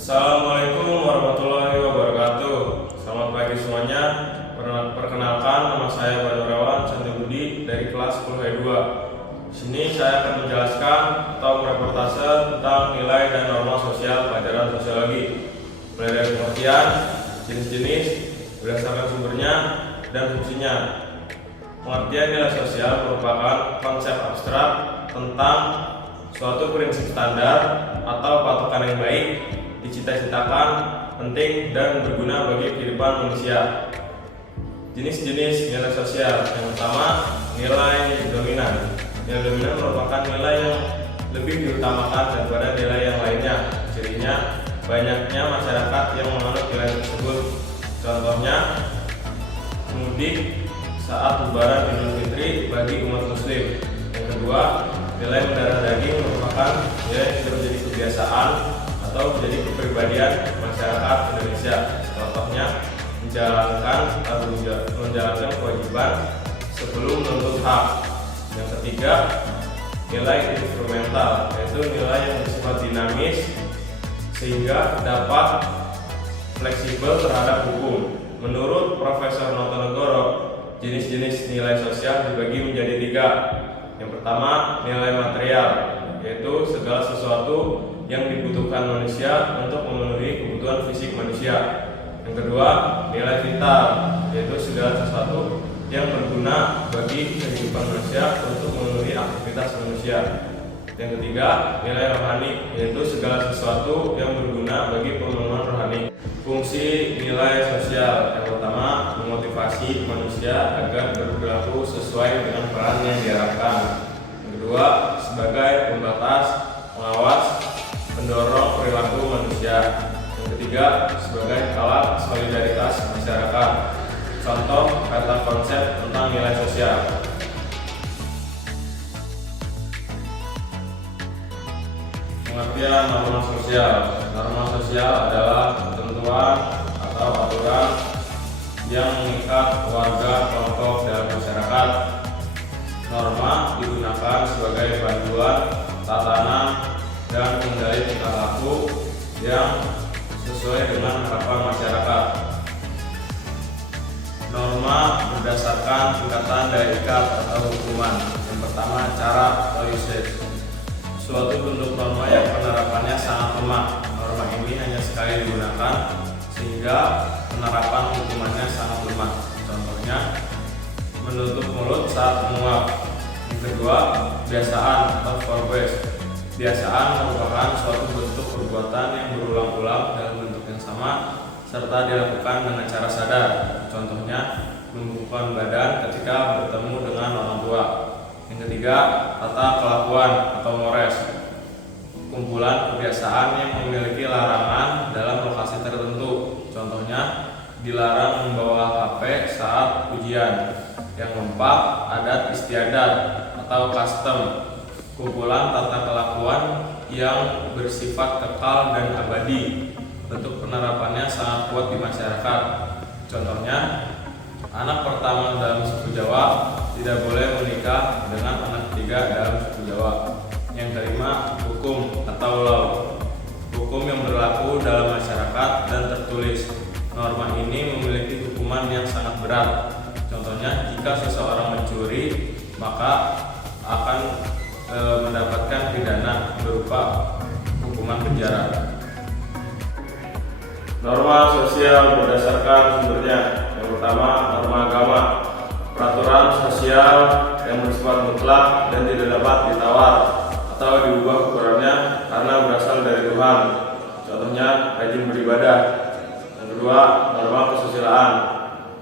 Assalamualaikum warahmatullahi wabarakatuh. Selamat pagi semuanya. Perkenalkan, nama saya Banurawan Santi Budi dari kelas 10E2. Di sini saya akan menjelaskan atau reportase tentang nilai dan norma sosial pelajaran sosiologi, mulai dari pengertian, jenis-jenis, berdasarkan sumbernya, dan fungsinya. Pengertian nilai sosial merupakan konsep abstrak tentang suatu prinsip standar atau patokan yang baik, dicita-citakan, penting, dan berguna bagi kehidupan manusia. Jenis-jenis nilai sosial. Yang pertama, nilai dominan. Nilai dominan merupakan nilai yang lebih diutamakan daripada nilai yang lainnya. Cirinya, banyaknya masyarakat yang menganut nilai tersebut. Contohnya, mudik saat Lebaran Idul Fitri bagi umat Muslim. Yang kedua, nilai mendarah daging merupakan nilai yang sudah menjadi kebiasaan atau menjadi kepribadian masyarakat Indonesia. Contohnya, menjalankan kewajiban sebelum menuntut hak. Yang ketiga, nilai instrumental, yaitu nilai yang bersifat dinamis sehingga dapat fleksibel terhadap hukum. Menurut Profesor Notonegoro, jenis-jenis nilai sosial dibagi menjadi 3. Yang pertama, nilai material, yaitu segala sesuatu yang dibutuhkan manusia untuk memenuhi kebutuhan fisik manusia. Yang kedua, nilai vital, yaitu segala sesuatu yang berguna bagi kehidupan manusia untuk memenuhi aktivitas manusia. Yang ketiga, nilai rohani, yaitu segala sesuatu yang berguna bagi pemenuhan rohani. Fungsi nilai sosial. Yang pertama, memotivasi manusia agar berperilaku sesuai dengan peran yang diharapkan. Yang kedua, sebagai pembatas, pengawas, pendorong perilaku manusia. Yang ketiga, sebagai alat solidaritas masyarakat. Contoh kata konsep tentang nilai sosial. Pengertian norma sosial. Norma sosial adalah ketentuan atau aturan yang mengikat warga kelompok dalam masyarakat. Norma digunakan sebagai panduan, tatanan, dan kendali tingkah laku yang sesuai dengan harapan masyarakat. Norma berdasarkan tingkatan daya ikat atau hukuman. Yang pertama, cara atau usage. Suatu bentuk norma yang penerapannya sangat lemah. Norma ini hanya sekali digunakan sehingga penerapan hukumannya sangat lemah. Contohnya, menutup mulut saat menguap. Yang kedua, kebiasaan atau forbes. Kebiasaan merupakan suatu bentuk perbuatan yang berulang-ulang dalam bentuk yang sama serta dilakukan dengan cara sadar. Contohnya, membungkukkan badan ketika bertemu dengan orang tua. Yang ketiga, tata kelakuan atau mores. Kumpulan kebiasaan yang memiliki larangan dalam lokasi tertentu. Contohnya, dilarang membawa HP saat ujian. Yang keempat, adat istiadat atau custom. Kumpulan tata kelakuan yang bersifat kekal dan abadi. Bentuk penerapannya sangat kuat di masyarakat. Contohnya, anak pertama dalam suku Jawa tidak boleh menikah dengan anak ketiga dalam suku Jawa. Yang kelima, hukum atau law. Hukum yang berlaku dalam masyarakat dan tertulis. Norma ini memiliki hukuman yang sangat berat. Contohnya, jika seseorang mencuri, maka akan mendapatkan pidana berupa hukuman penjara. Norma sosial berdasarkan sumbernya. Yang pertama, norma agama. Peraturan sosial yang bersifat mutlak dan tidak dapat ditawar atau diubah ukurannya karena berasal dari Tuhan. Contohnya, rajin beribadah. Yang kedua, norma kesusilaan.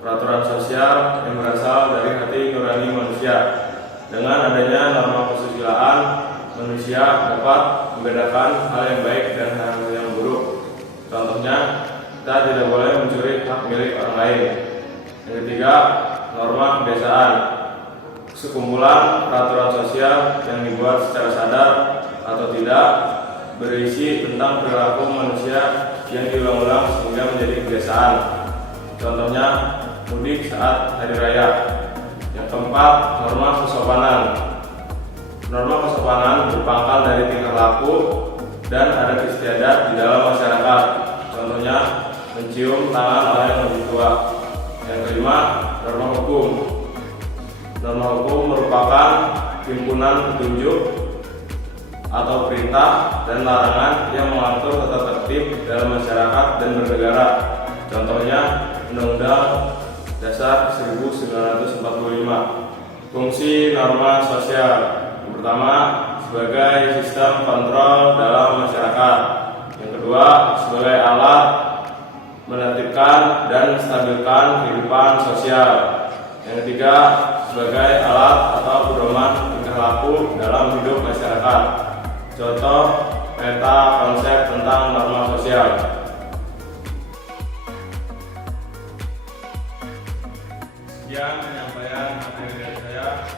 Peraturan sosial yang berasal dari hati nurani manusia. Dengan adanya norma kesusilaan, manusia dapat membedakan hal yang baik dan hal yang buruk. Contohnya, kita tidak boleh mencuri hak milik orang lain. Yang ketiga, norma kebiasaan. Sekumpulan peraturan sosial yang dibuat secara sadar atau tidak, berisi tentang perilaku manusia yang diulang-ulang sehingga menjadi kebiasaan. Contohnya, mudik saat hari raya. Yang keempat, norma kesopanan. Norma kesopanan berpangkal dari tingkah laku dan adat istiadat di dalam masyarakat. Contohnya mencium tangan orang yang lebih tua. Yang kelima, norma hukum. Norma hukum merupakan himpunan petunjuk atau perintah dan larangan yang mengatur tata tertib dalam masyarakat dan bernegara. Contohnya Undang-Undang Dasar 1945. Fungsi norma sosial. Yang pertama, sebagai sistem kontrol dalam masyarakat. Yang kedua, sebagai alat menertibkan dan menstabilkan kehidupan sosial. Yang ketiga, sebagai alat atau pedoman tingkah laku dalam hidup masyarakat. Contoh peta konsep tentang norma sosial. Sekian penyampaian materi dari saya.